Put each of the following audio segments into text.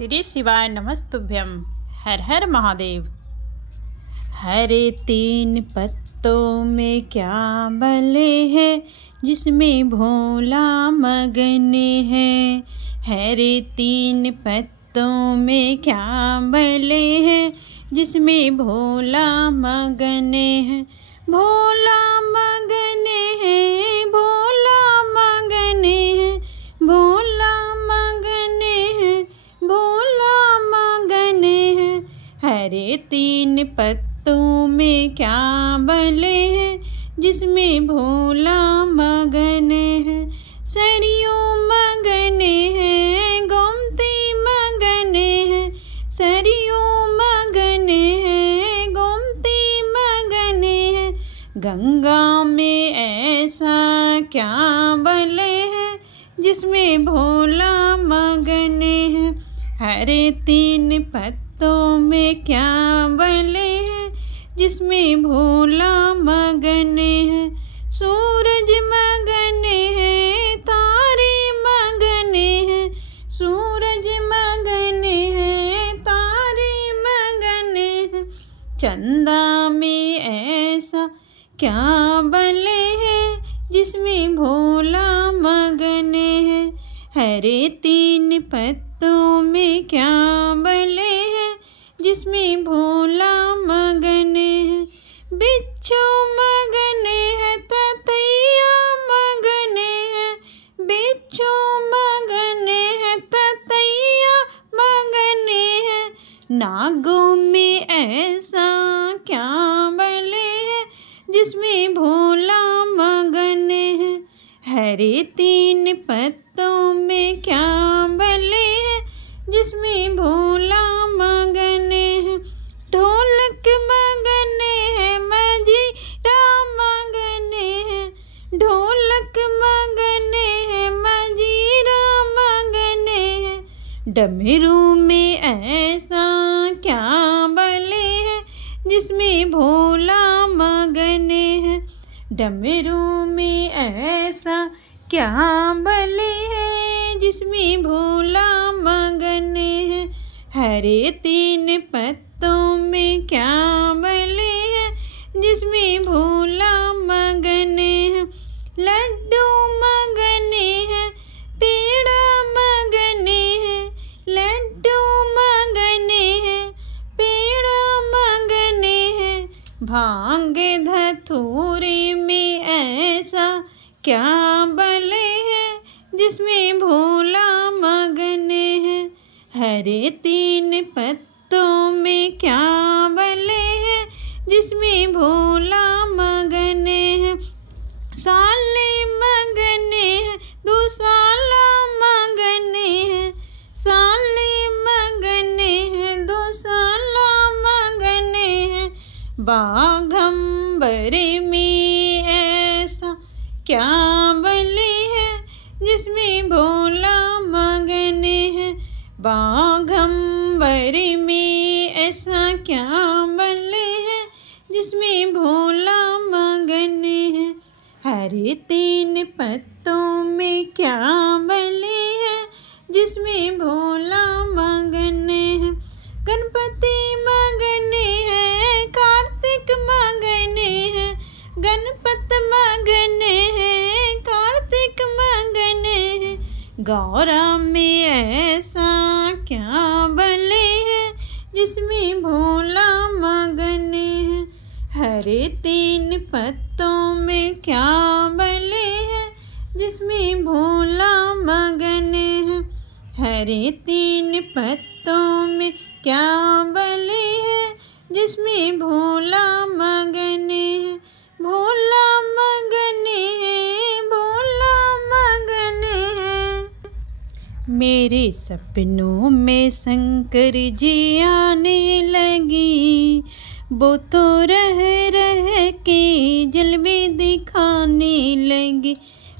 श्री शिवाय नमस्तुभ्यम। हर हर महादेव। हरे तीन पत्तों में क्या बल है, जिसमें भोला मगन है। हरे तीन पत्तों में क्या बल है, जिसमें भोला मगन है। भोला मगन है, भोला मगन है, भोला मगन है, भोला मगन है। हरे तीन पत्तों में क्या बल है, जिसमें भोला मगन है। सरयू मगन है, गोमती मगन है, सरयू मगन है, गोमती मगन है। गंगा में ऐसा क्या बल है, जिसमें भोला मगन है। हरे तीन पत्तों में क्या बल है, जिसमें भोला मगन है। सूरज मगन है, तारे मगन है, सूरज मगन है, तारे मगन है। चंदा में ऐसा क्या बल है, जिसमें भोला मगन है। हरे तीन पत्तों में क्या बल है, जिसमें भोला मगन है। बिच्छू मगन है, ततैया मगन है, बिच्छू मगन है, ततैया मगन है। नागों में ऐसा क्या बल है, जिसमें भोला मगन है। हरे तीन पत्तों में क्या बल है, जिसमें भोला मगन है। ढोलक मगन है, मजीरा मगन है, ढोलक मगन है, मजीरा मगन है। डमरू में ऐसा क्या बल है, जिसमें भोला मगन है। डमरू में ऐसा क्या बल है, जिसमें भोला मगन है। हरे तीन पत्तों में क्या बल है, जिसमें भोला मगन है। लड्डू मगन है, पेड़ा मगन है, लड्डू मगन है, पेड़ा मगन है। भांग धतूरे में ऐसा क्या बल है, जिसमें भोला मगन है। हरे तीन पत्तों में क्या बल है, जिसमें भोला मगन है। साले मगन है, दुसाला मगन है, साले मगन है, दुसाला मगन है। बाघंबर में ऐसा क्या बल है, जिसमें भोला मगन है। बाघंबर में ऐसा क्या बल है, जिसमें भोला मगन है। हरे तीन पत्तों में क्या बल है, जिसमें भोला मगन है। गणपति मगन है, कार्तिक मगन है, गणपत मगन है, कार्तिक मगन है। गौरा में ऐसा क्या बल है, जिसमें भोला मगन है। हरे तीन पत्तों में क्या बल है, जिसमें भोला मगन है। हरे तीन पत्तों में क्या बल है, जिसमें भोला मगन है। भोला मगन है, भोला मगन है। मेरे सपनों में शंकर जी आने लगी, वो तो रह रह के जलवे दिखाने लगी।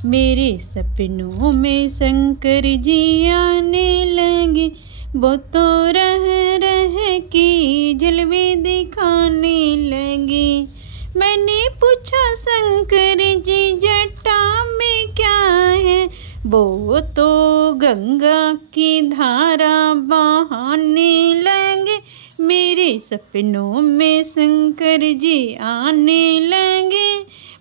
मेरे सपनों में शंकर जी आने लगी, वो तो रह रह के जलवे दिखाने लगी। मैंने पूछा शंकर जी जटा में क्या है, वो तो गंगा की धारा बहा सपनों में शंकर जी आने लगे।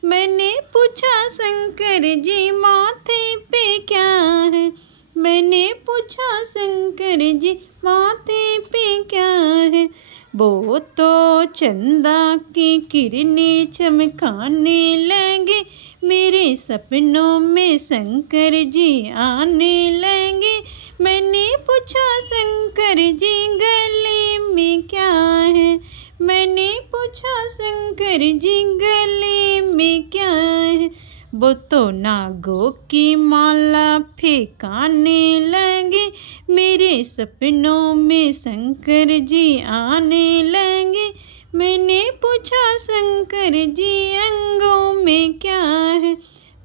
मैंने पूछा शंकर जी माथे पे क्या है, मैंने पूछा शंकर जी माथे पे क्या है। वो तो चंदा की किरणें चमकाने लगे। मेरे सपनों में शंकर जी आने लगे। मैंने पूछा शंकर जी गले में क्या है, मैंने पूछा शंकर जी गले में क्या है। वो तो नागों की माला फेंकाने लगे। मेरे सपनों में शंकर जी आने लगे। मैंने पूछा शंकर जी अंगों में क्या है,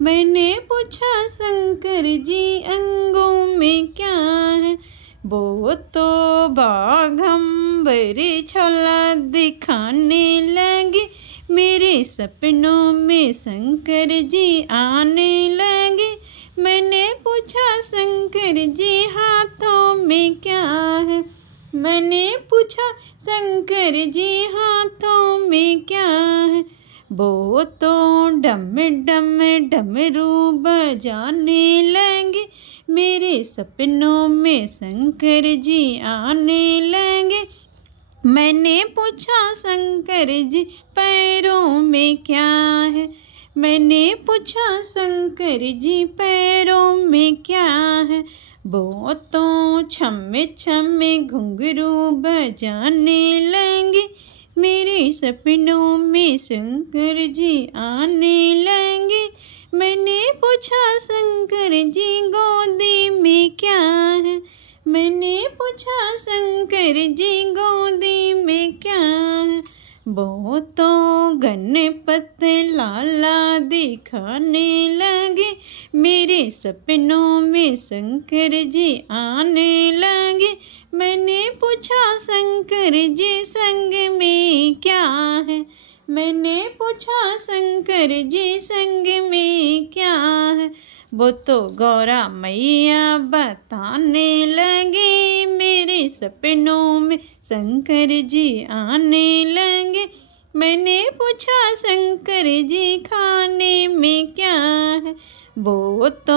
मैंने पूछा शंकर जी अंगों में क्या है। वो तो बाघंबर छाला दिखाने लगे। मेरे सपनों में शंकर जी आने लगे। मैंने पूछा शंकर जी हाथों में क्या है, मैंने पूछा शंकर जी हाथों में क्या है। वो तो डम डम डमरू बजाने लगे। मेरे सपनों में शंकर जी आने लगे। मैंने पूछा शंकर जी पैरों में क्या है, मैंने पूछा शंकर जी पैरों में क्या है। वो तो छम्मे छम्मे घुंघरू बजाने लगे। मेरे सपनों में शंकर जी आने लगे। मैंने पूछा शंकर जी गोदी में क्या है, मैंने पूछा शंकर जी गोदी में क्या है। वो तो गणपत लाला दिखाने लगे। मेरे सपनों में शंकर जी आने लगे। मैंने पूछा शंकर जी संग में क्या है, मैंने पूछा शंकर जी संग में क्या है। वो तो गौरा मैया बताने लगे। मेरे सपनों में शंकर जी आने लगे। मैंने पूछा शंकर जी खाने में क्या है। वो तो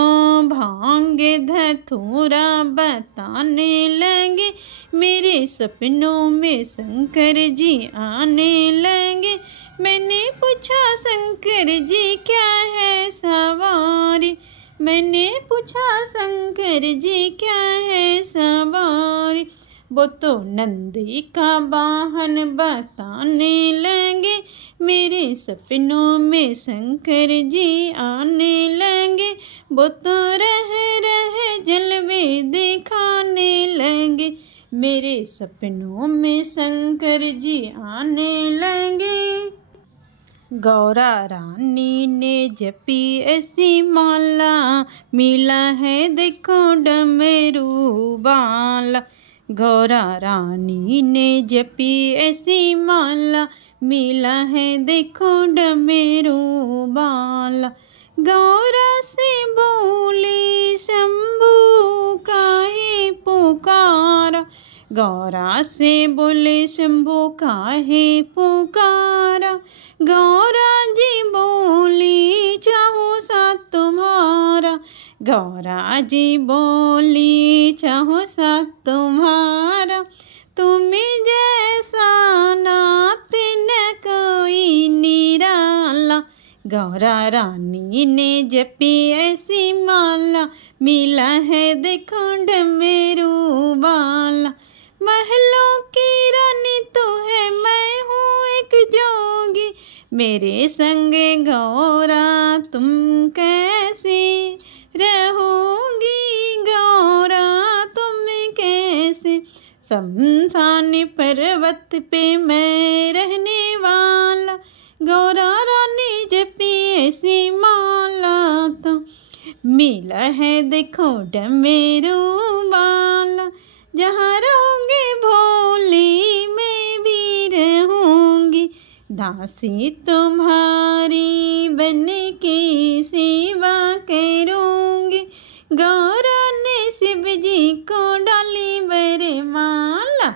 भांग धतूरा बताने लगे। मेरे सपनों में शंकर जी आने लगे। मैंने पूछा शंकर जी क्या है सवारी, मैंने पूछा शंकर जी क्या है सवारी। वो तो नंदी का वाहन बताने लगे। मेरे सपनों में शंकर जी आने लगे। वो तो रह जलवे दिखाने लगे। मेरे सपनों में शंकर जी आने लगे। गौरा रानी ने जपी ऐसी माला, मिला है देखो डमरू वाला। गौरा रानी ने जपी ऐसी माला, मिला है देखो डमरू वाला। गौरा से बोले शंभू काहे पुकारा, गौरा से बोले शंभू काहे पुकारा। गौरा जी बोली चाहो साथ तुम्हारा, गौरा जी बोली चाहो साथ तुम्हारा। तुम्हें जैसा नाथ न कोई निराला। गौरा रानी ने जपी ऐसी माला, मिला है देखो डमरू वाला। महलों की रानी तू है, मैं हूँ एक जोगी, मेरे संग गौरा तुम कैसी रहोगी। गौरा तुम कैसे, शमशान पर्वत पे मैं रहने वाला। गौरा रानी जपी ऐसी माला, तो मिला है देखो डमरू वाला। जहाँ रहोगे भोली मैं भी रहूँगी, दासी तुम्हारी बन के सेवा करूँगी। गौरा ने शिव जी को डाली वरमाला,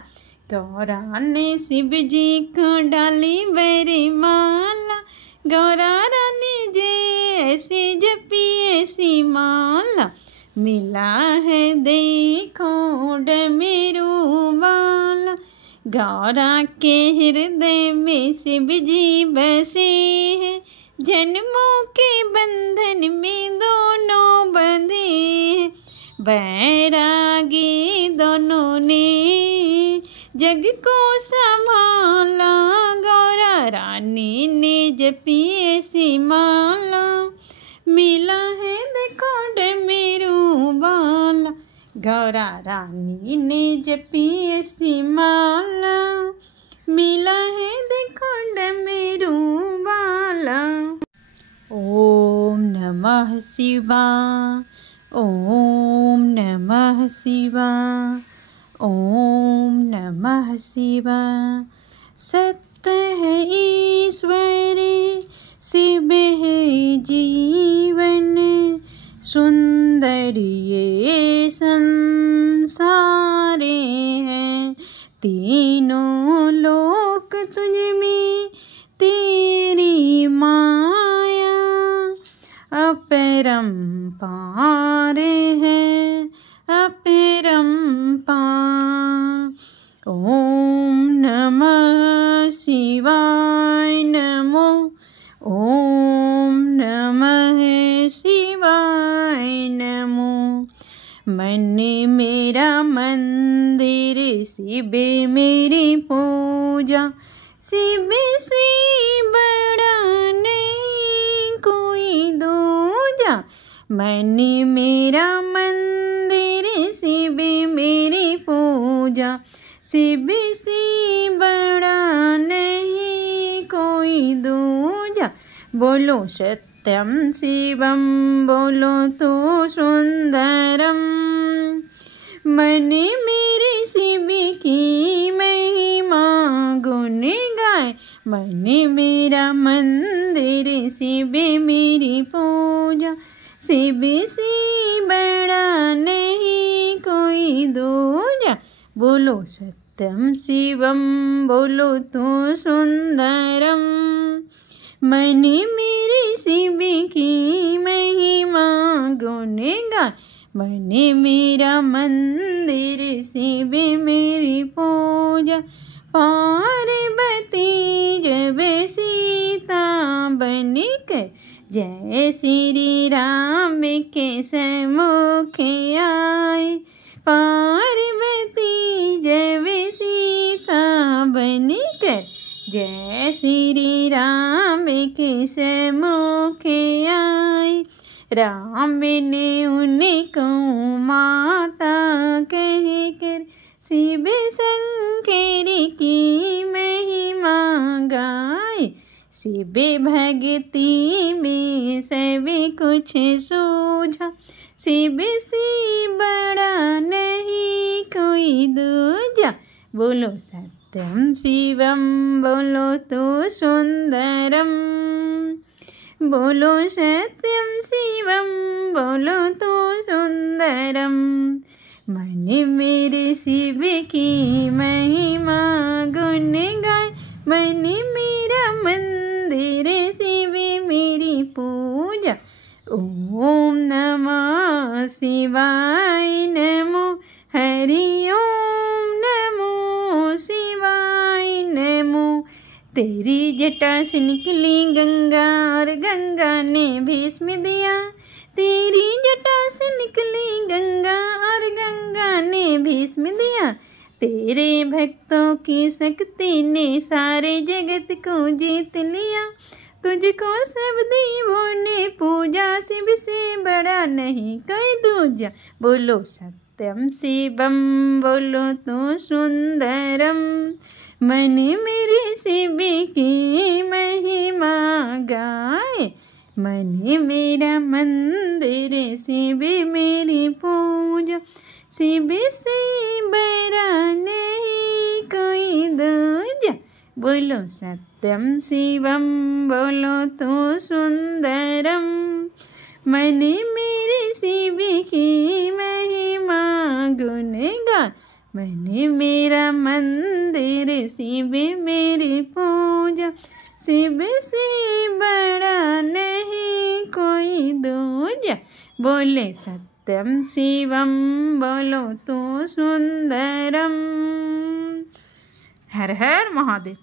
गौरा ने शिव जी को डाली वरमाला, गौरा रानी जी ऐसी जपी ऐसी माला, मिला है देखो डमरू वाला। गौरा के हृदय में शिव जी बसे हैं, जन्मों के बंधन में दोनों बंधे हैं। बैरागी दोनों ने जग को संभाला, गौरा रानी ने जपी ऐसी माला, मिला है देखो डमरू वाला। गौरा रानी ने जपी ऐसी माला, मिला है देखो डमरू वाला। ओम नमः शिवाय, ओम नमः शिवाय, ओम नमः शिवाय। सत्य है ईश्वर, शिव है जीवन, सुंदर ये संसार है। तीनों लोक तुझ में तेरी माया, अपरंपार है अपरंपार। ओम नमः शिवाय नमो, ओम नमः शिवाय नमो। मन मेरा मंदिर, शिव मेरी पूजा, शिव से बड़ा नहीं कोई दूजा। मन मेरा मंदिर, शिव मेरी पूजा, शिव से बड़ा नहीं कोई दूजा। बोलो सत्यम शिवम, बोलो तो सुंदरम, मन मेरे शिव की महिमा गुण गाए। मन मेरा मंदिर, शिव मेरी पूजा, शिव से बड़ा नहीं कोई दूजा। बोलो सत्यम शिवम, बोलो तो सुंदरम, मन मेरे शिव की महिमा गुण गाए। मन मेरा मंदिर, शिव मेरी पूजा, पार्वती जब सीता बनकर जय श्री राम के सम्मुख आए। पार्वती जब सीता बनकर जय श्री राम के सम्मुख आए। राम ने उनको माता कहकर शिव शंकर की महिमा गाए। शिव भक्ति में सब कुछ सूझा, शिव से बड़ा नहीं कोई दूजा। बोलो सत्यम शिवम, बोलो तो सुंदरम, बोलो सत्यम शिवम, बोलो तो सुंदरम। मन मेरे शिव की महिमा गुण गाए। मन मेरा मंदिर, शिव मेरी पूजा। ओम नमः शिवाय नमो, हरि ओम नमो शिवाय नमो। तेरी जटा से निकली गंगा और गंगा ने भस्म दिया। तेरी जटा से निकली गंगा और गंगा ने भस्म दिया। तेरे भक्तों की शक्ति ने सारे जगत को जीत लिया। तुझको सब देवों ने पूजा, शिव से बड़ा नहीं कोई दूजा। बोलो सत्यम शिवम, बोलो तो सुंदरम, मन मेरे शिव की महिमा गाए। मन मेरा मंदिर, शिव मेरी पूजा, शिव से बड़ा नहीं कोई दूजा। बोलो सत्यम शिवम, बोलो तो सुंदरम, मन मेरे शिव की महिमा गुण गाए। बने मेरा मंदिर, शिव मेरी पूजा, शिव से बड़ा नहीं कोई दूजा। बोले सत्यम शिवम, बोलो तो सुंदरम। हर हर महादेव।